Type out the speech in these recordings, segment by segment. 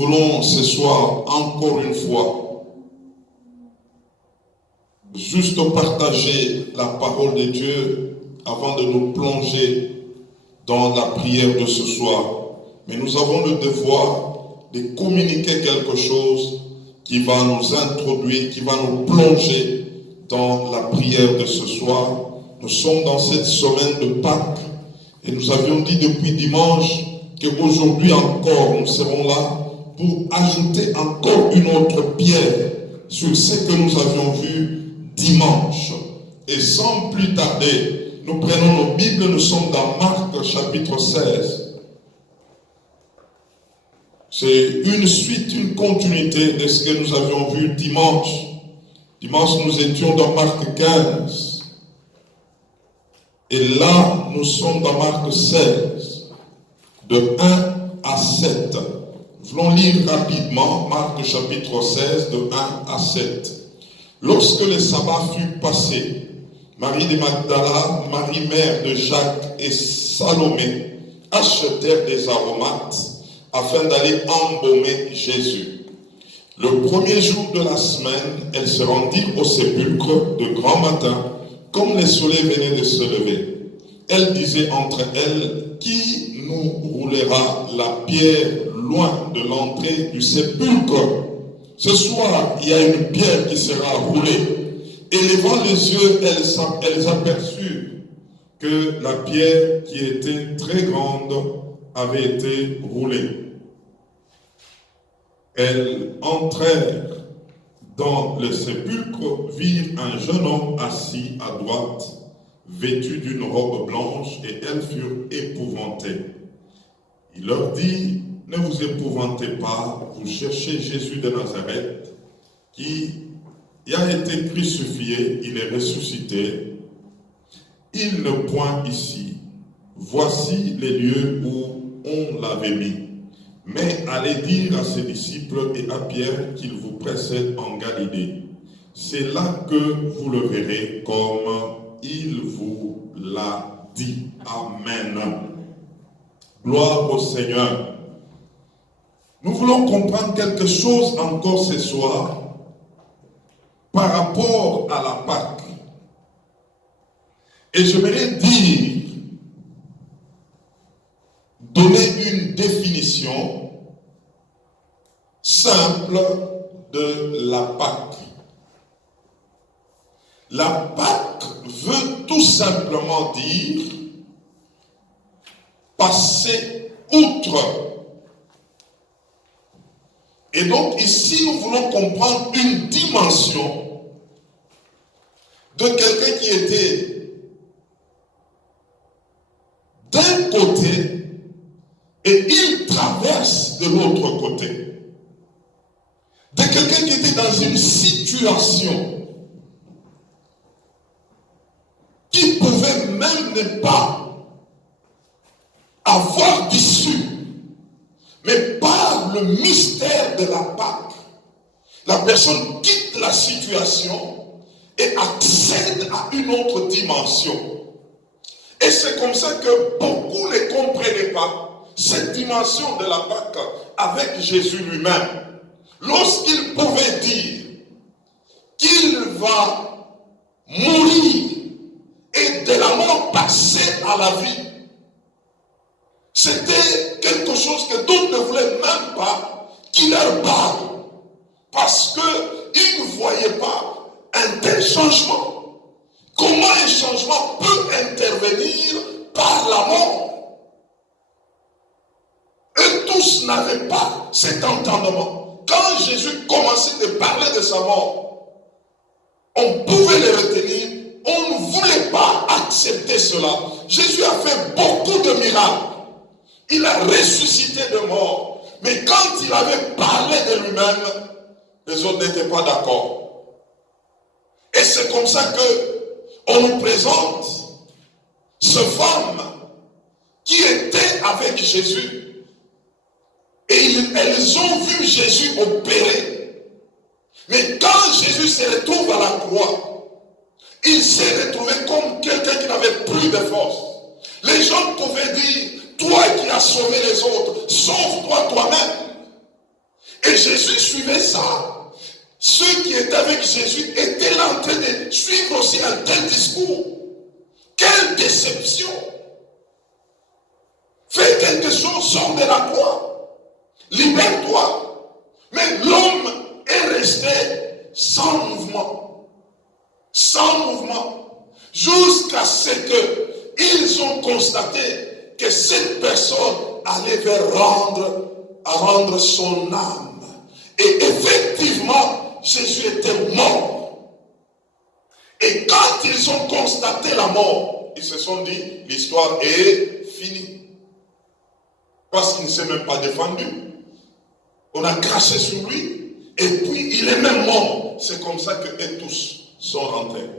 voulons ce soir, encore une fois, juste partager la parole de Dieu avant de nous plonger dans la prière de ce soir. Mais nous avons le devoir de communiquer quelque chose qui va nous introduire, qui va nous plonger dans la prière de ce soir. Nous sommes dans cette semaine de Pâques et nous avions dit depuis dimanche qu'aujourd'hui encore nous serons là pour ajouter encore une autre pierre sur ce que nous avions vu dimanche. Et sans plus tarder, nous prenons nos Bibles, nous sommes dans Marc chapitre 16. C'est une suite, une continuité de ce que nous avions vu dimanche. Dimanche, nous étions dans Marc 15. Et là, nous sommes dans Marc 16, de 1 à 7. Nous voulons lire rapidement Marc chapitre 16, de 1 à 7. Lorsque le sabbat fut passé, Marie de Magdala, Marie mère de Jacques et Salomé achetèrent des aromates afin d'aller embaumer Jésus. Le premier jour de la semaine, elles se rendirent au sépulcre de grand matin, comme le soleil venait de se lever. Elles disaient entre elles, qui nous roulera la pierre loin de l'entrée du sépulcre? Ce soir, il y a une pierre qui sera roulée. Et levant les yeux, elles aperçurent que la pierre qui était très grande avait été roulée. Elles entrèrent dans le sépulcre, virent un jeune homme assis à droite, vêtu d'une robe blanche, et elles furent épouvantées. Il leur dit, ne vous épouvantez pas, vous cherchez Jésus de Nazareth, qui a été crucifié, il est ressuscité. Il ne point ici. Voici les lieux où on l'avait mis. Mais allez dire à ses disciples et à Pierre qu'il vous précède en Galilée. C'est là que vous le verrez comme il vous l'a dit. Amen. Gloire au Seigneur. Nous voulons comprendre quelque chose encore ce soir par rapport à la Pâque. Et j'aimerais dire, donner une définition simple de la Pâque. La Pâque veut tout simplement dire passer outre. Et donc ici, nous voulons comprendre une dimension de quelqu'un qui était d'un côté et il traverse de l'autre côté. De quelqu'un qui était dans une situation qui pouvait même ne pas avoir d'issue. Mais par le mystère de la Pâque, la personne quitte la situation et accède à une autre dimension. Et c'est comme ça que beaucoup ne comprenaient pas cette dimension de la Pâque avec Jésus lui-même. Lorsqu'il pouvait dire qu'il va mourir et de la mort passer à la vie, c'était quelque chose que d'autres ne voulaient même pas qu'il leur parle. Parce qu'ils ne voyaient pas un tel changement. Comment un changement peut intervenir par la mort? Eux tous n'avaient pas cet entendement. Quand Jésus commençait de parler de sa mort, on pouvait le retenir. On ne voulait pas accepter cela. Jésus a fait beaucoup de miracles. Il a ressuscité de mort. Mais quand il avait parlé de lui-même, les autres n'étaient pas d'accord. Et c'est comme ça que on nous présente cette femme qui était avec Jésus. Et elles ont vu Jésus opérer. Mais quand Jésus se retrouve à la croix, il s'est retrouvé comme quelqu'un qui n'avait plus de force. Les gens pouvaient dire, toi qui as sauvé les autres, sauve-toi toi-même. ça, ceux qui étaient avec Jésus étaient là en train de suivre aussi un tel discours. Quelle déception! Fais quelque chose, sors de la croix. Libère-toi. Mais l'homme est resté sans mouvement. Sans mouvement. Jusqu'à ce qu'ils ont constaté que cette personne allait rendre son âme. Et effectivement, Jésus était mort. Et quand ils ont constaté la mort, ils se sont dit, l'histoire est finie. Parce qu'il ne s'est même pas défendu. On a craché sur lui. Et puis, il est même mort. C'est comme ça qu'eux tous sont rentrés.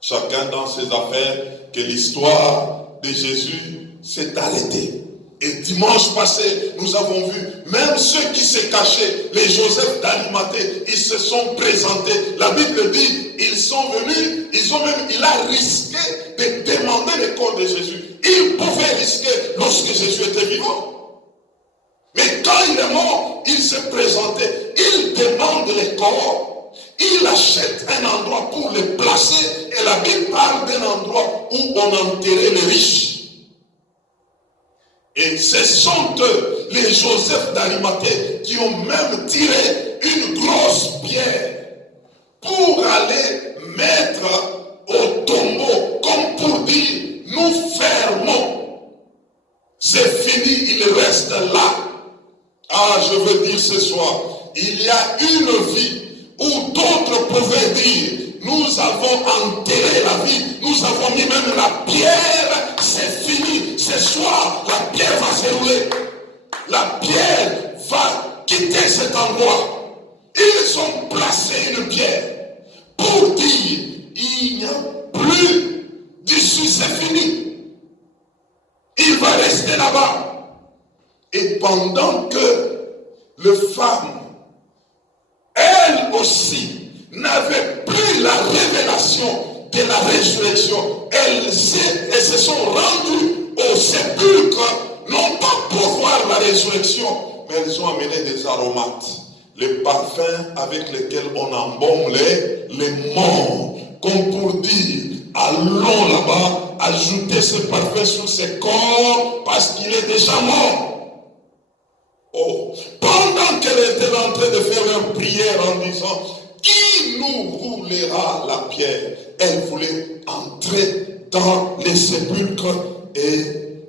Chacun dans ses affaires, que l'histoire de Jésus s'est arrêtée. Et dimanche passé, nous avons vu, même ceux qui se cachaient, les Joseph d'Arimathée, ils se sont présentés. La Bible dit, ils sont venus, il a risqué de demander le corps de Jésus. Il pouvait risquer lorsque Jésus était vivant. Mais quand il est mort, il s'est présenté, il demande le corps, il achète un endroit pour le placer, et la Bible parle d'un endroit où on enterrait les riches. Et ce sont eux, les Joseph d'Arimathée, qui ont même tiré une grosse pierre pour aller mettre au tombeau, comme pour dire, nous fermons. C'est fini, il reste là. Ah, je veux dire ce soir, il y a une vie où d'autres pouvaient dire, nous avons enterré la vie, nous avons mis même la pierre, c'est fini. Ce soir, la pierre va se rouler. La pierre va quitter cet endroit. Ils ont placé une pierre pour dire, il n'y a plus d'issue, c'est fini. Il va rester là-bas. Et pendant que les femmes, elles aussi, n'avaient plus la révélation de la résurrection, elles se sont rendues au sépulcre, non pas pour voir la résurrection, mais elles ont amené des aromates, les parfums avec lesquels on embaume les morts, comme pour dire, allons là-bas, ajouter ce parfum sur ses corps, parce qu'il est déjà mort. Oh, pendant qu'elle était en train de faire une prière en disant, qui nous roulera la pierre? Elle voulait entrer dans les sépulcres et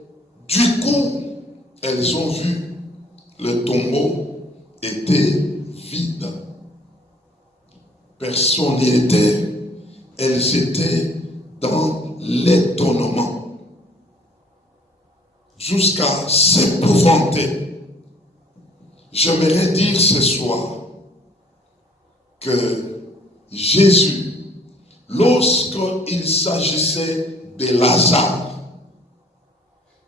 du coup, elles ont vu le tombeau était vide. Personne n'y était. Elles étaient dans l'étonnement jusqu'à s'épouvanter. J'aimerais dire ce soir que Jésus, lorsqu'il s'agissait de Lazare,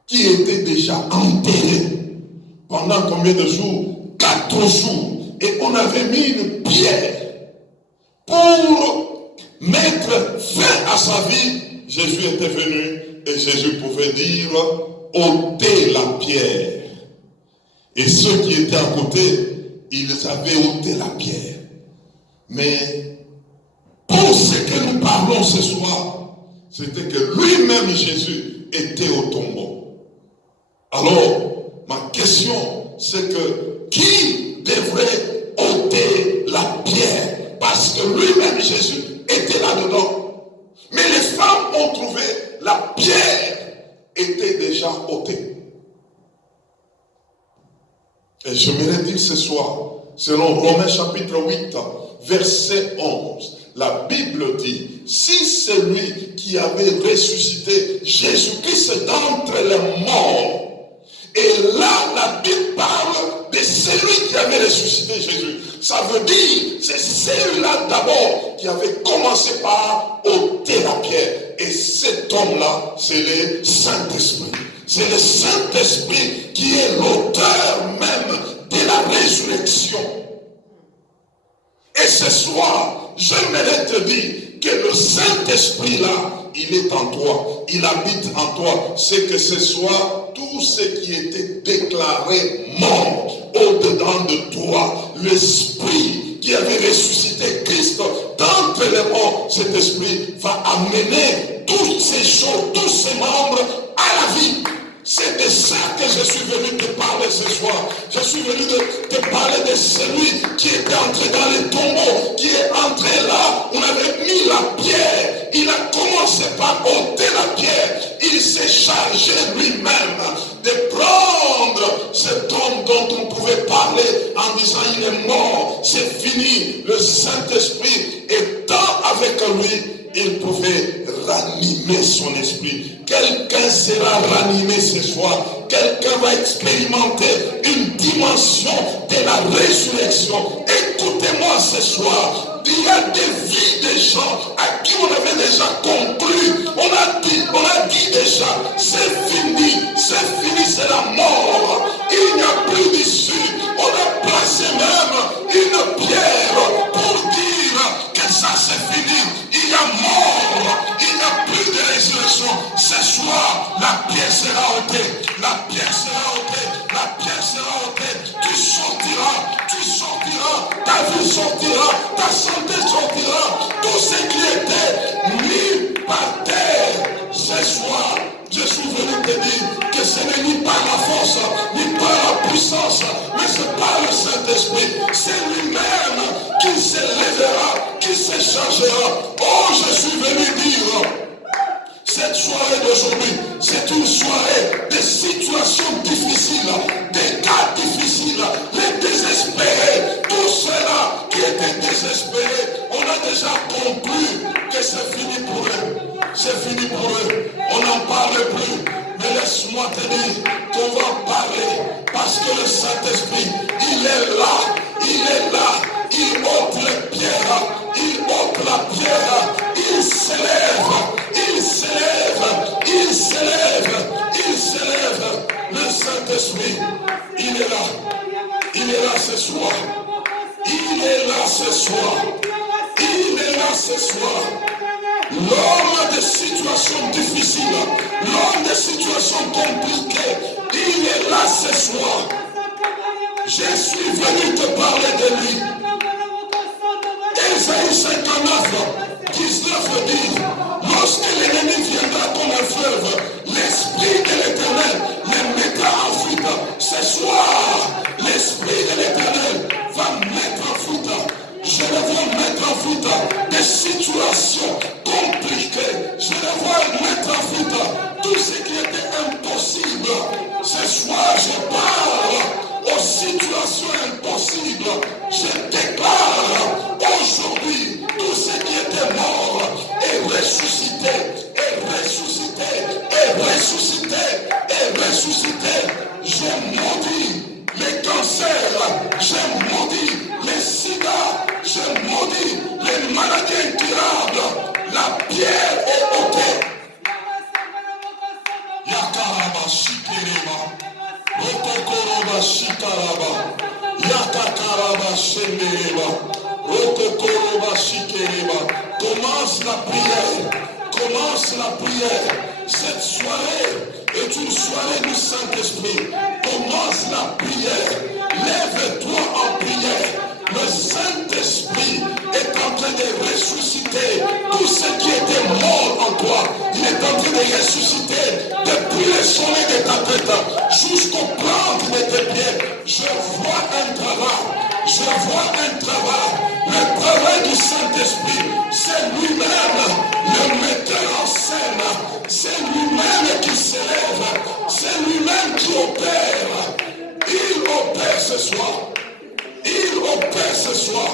qui était déjà enterré pendant combien de jours? 4 jours. Et on avait mis une pierre pour mettre fin à sa vie. Jésus était venu et Jésus pouvait dire, ôtez la pierre. Et ceux qui étaient à côté, ils avaient ôté la pierre. Mais pour ce que nous parlons ce soir, c'était que lui-même, Jésus, était au tombeau. Alors, ma question, c'est que qui devrait ôter la pierre? Parce que lui-même, Jésus, était là-dedans. Mais les femmes ont trouvé la pierre était déjà ôtée. Et j'aimerais dire ce soir, selon Romains chapitre 8, verset 11, la Bible dit, si celui qui avait ressuscité Jésus-Christ d'entre les morts, et là, la Bible parle de celui qui avait ressuscité Jésus. Ça veut dire, c'est celui-là d'abord qui avait commencé par ôter la pierre. Et cet homme-là, c'est le Saint-Esprit. C'est le Saint-Esprit qui est l'auteur même de la résurrection. Et ce soir, j'aimerais te dire que le Saint-Esprit-là, il est en toi, il habite en toi. C'est que ce soit tout ce qui était déclaré mort au-dedans de toi, l'esprit qui avait ressuscité Christ d'entre les morts, cet esprit va amener toutes ces choses, tous ces membres à la vie. C'est de ça que je suis venu te parler ce soir. Je suis venu te parler de celui qui était entré dans le tombeau, qui est entré là, on avait mis la pierre. Il a commencé par ôter la pierre. Il s'est chargé lui-même de prendre cet homme dont on pouvait parler en disant il est mort, c'est fini. Le Saint-Esprit étant avec lui, il pouvait ranimer son esprit. Quelqu'un sera ranimé ce soir. Quelqu'un va expérimenter une dimension de la résurrection. Écoutez-moi ce soir. Il y a des vies de gens à qui on avait déjà conclu. On a dit déjà, c'est fini, c'est la mort. Il n'y a plus d'issue. On a placé même une pierre pour dire que ça c'est fini. Il y a mort, il n'y a plus de résurrection. Ce soir, la pierre sera ôtée. La pierre sera ôtée. La pierre sera ôtée. Tu sortiras, ta vie sortira, ta santé sortira. Tout ce qui était mis par terre, ce soir, je suis venu te dire que ce n'est ni par la force, ni par la puissance, mais c'est par le Saint-Esprit. C'est lui-même qui se lèvera, qui se chargera. Oh, je suis venu dire, cette soirée d'aujourd'hui, c'est une soirée de situations difficiles, des cas difficiles, les désespérés, tous ceux-là qui étaient désespérés, on a déjà conclu que c'est fini pour eux. C'est fini pour eux. On n'en parle plus. Mais laisse-moi te dire qu'on va en parler parce que le Saint-Esprit, il est là. Il est là. Il ôte les pierres. Il ôte la pierre. Il s'élève. Il s'élève. Il s'élève. Il s'élève. Le Saint-Esprit, il est là. Il est là ce soir. Il est là ce soir. Il est là ce soir. L'homme des situations difficiles, l'homme des situations compliquées, il est là ce soir. Je suis venu te parler de lui. Ésaïe 59, 19 dit, lorsque l'ennemi viendra comme un fleuve, l'Esprit de l'Éternel le mettra en fuite. Ce soir, l'Esprit de l'Éternel va mettre en fuite. Je le vois mettre en fuite des situations compliquées. Je le vois mettre en fuite tout ce qui était impossible. Ce soir, je parle aux situations impossibles. Je déclare aujourd'hui tout ce qui était mort est ressuscité, est ressuscité, est ressuscité, est ressuscité. Je maudis les cancers, je maudis les sida, je maudis les maladies incurables. La pierre est ôtée. Yakaraba shikereba, Rokokoroba shikaraba, Yakakaraba shendereba, Rokokoroba shikereba. Commence la prière. Commence la prière. Cette soirée est une soirée du Saint-Esprit. Commence la prière. Lève-toi en prière. Le Saint-Esprit est en train de ressusciter tout ce qui était mort en toi. Il est en train de ressusciter depuis le sommet de ta tête jusqu'aux plantes de tes pieds. Je vois un travail. Je vois un travail. Le travail du Saint-Esprit, c'est lui-même le metteur en scène. C'est lui-même qui s'élève. C'est lui-même qui opère. Il opère ce soir. Il opère ce soir.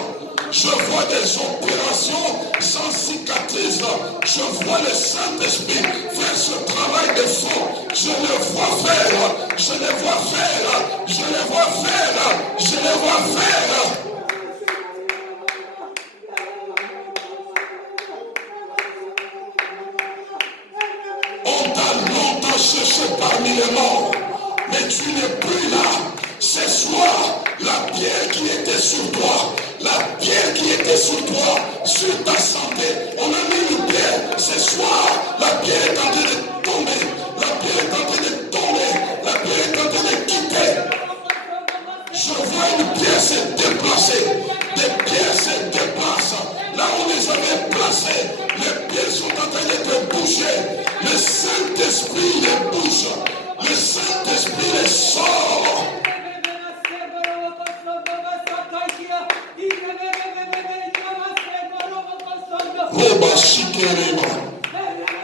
Je vois des opérations sans cicatrice. Je vois le Saint-Esprit faire ce travail de fond. Je le vois faire. Je le vois faire. Je le vois faire. Je le vois faire. On t'a longtemps cherché parmi les morts, mais tu n'es plus là. Ce soir, la pierre qui était sur toi, la pierre qui était sur toi, sur ta santé, on a mis une pierre. Ce soir, la pierre est en train de tomber. La pierre est en train de tomber. La pierre est en train de quitter. Je vois une pierre se déplacer. Saint-Esprit les bouge. Le Saint-Esprit les sort. Roba shikereba.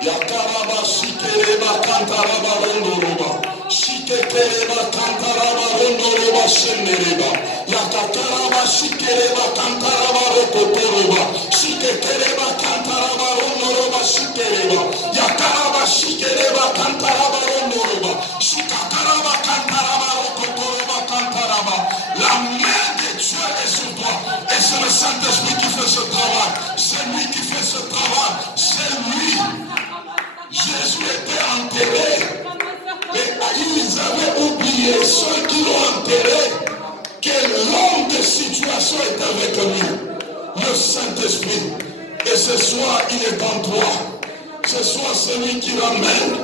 Yakaraba shikereba kantaraba rondoroba. Shikekereba kantaraba rondoroba shendereba. Yakakaraba shikereba kantaraba rokotoroba. Shikekereba kantaraba rondoroba shikereba. Yakaraba shikereba kantaraba rondoroba. Shikakaraba kantaraba rokotoroba kantaraba. La main de Dieu est sur toi. Et c'est le Saint-Esprit qui fait ce travail. C'est lui qui fait ce travail. C'est lui. Jésus était enterré. Et ils avaient oublié, ceux qui l'ont enterré, que l'homme de situation est avec lui. Le Saint-Esprit. Et ce soir, il est en toi. Ce soir, c'est lui qui ramène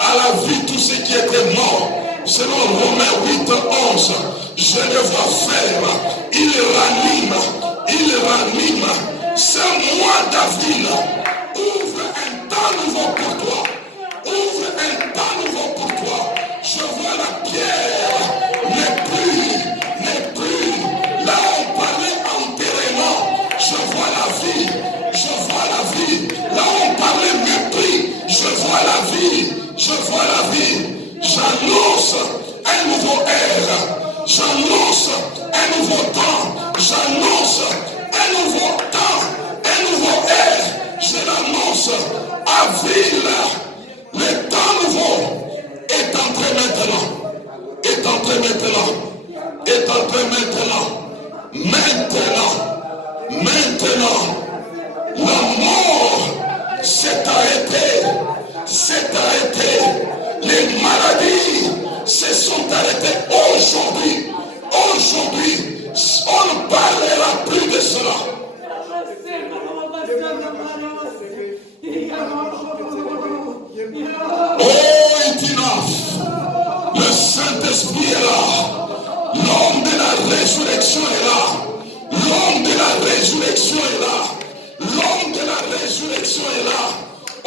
à la vie tout ce qui était mort. Selon Romains 8:11, je le vois faire. Il ranime. C'est moi, David. Ouvre un temps nouveau pour toi. Ouvre un temps nouveau pour toi. Je vois la pierre. N'est plus. Là, on parlait enterrement. Je vois la vie. Là, on parlait mépris. Je vois la vie. J'annonce un nouveau air. J'annonce un nouveau temps. J'annonce un nouveau temps. Un nouveau air. Je l'annonce à ville. Le temps nouveau est entré maintenant. Maintenant, la mort s'est arrêtée. Les maladies se sont arrêtées aujourd'hui. On ne parlera plus de cela. Oh, it's enough. Le Saint-Esprit est là. L'homme de la résurrection est là.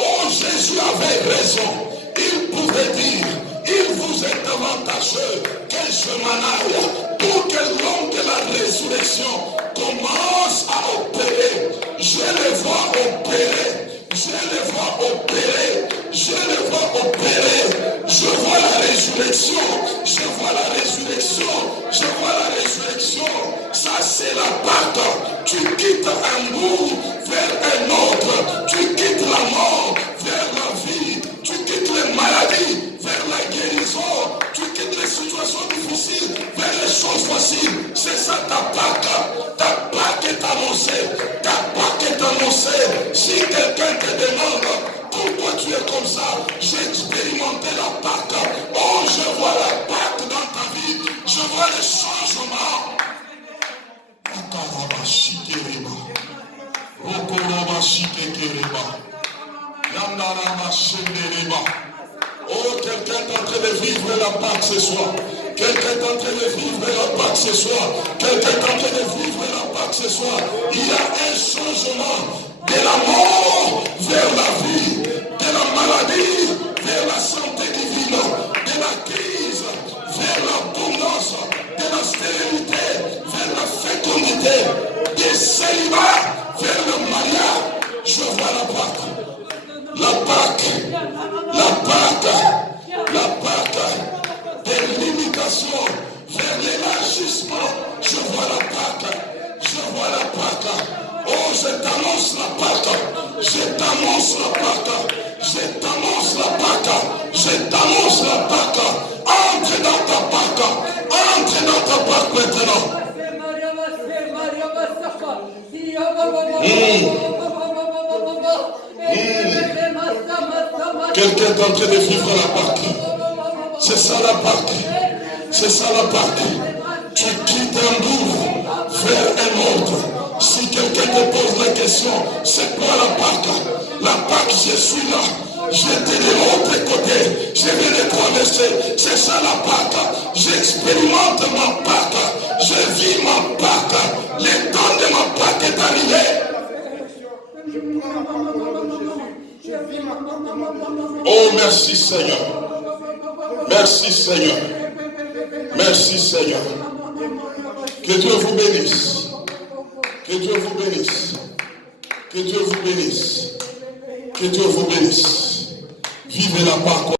Oh, Jésus avait raison. Il pouvait dire, il vous est avantageux qu'un chemin aille pour que l'homme de la résurrection commence à opérer. Je le vois opérer. Je vois la résurrection. Ça, c'est la Pâque. Tu quittes un bout vers un autre. Tu quittes la mort vers la vie. Tu quittes les maladies vers la guérison. Tu quittes les situations difficiles vers les choses faciles. C'est ça ta Pâque. Ta Pâque est annoncée. Si quelqu'un te demande pourquoi tu es comme ça, j'ai expérimenté la Pâque. Oh, je vois la Pâque dans ta vie. Je vois les changements. Oh, quelqu'un est en train de vivre la Pâque ce soir. Il y a un changement de la mort vers la vie, de la maladie vers la santé divine, de la crise vers l'abondance, de la stérilité vers la fécondité, des célibats vers le mariage. Je vois la Pâque, des limitations vers l'élargissement. Je vois la Pâque. Oh, je t'annonce la Pâque. Entre dans ta Pâque maintenant. Quelqu'un est en train de vivre la Pâque. C'est ça la Pâque. Tu quittes un bout vers un autre. Si quelqu'un te pose la question, c'est quoi la Pâque? La Pâque, je suis là. J'étais de l'autre côté. Je viens de traverser. C'est ça la Pâque. J'expérimente ma Pâque. Je vis ma Pâque. Le temps de ma Pâque est arrivé. Oh, merci Seigneur. Merci Seigneur. Merci Seigneur. Que Dieu vous bénisse. Que Dieu vous bénisse. Que Dieu vous bénisse. Que Dieu vous bénisse. Vivez la parole.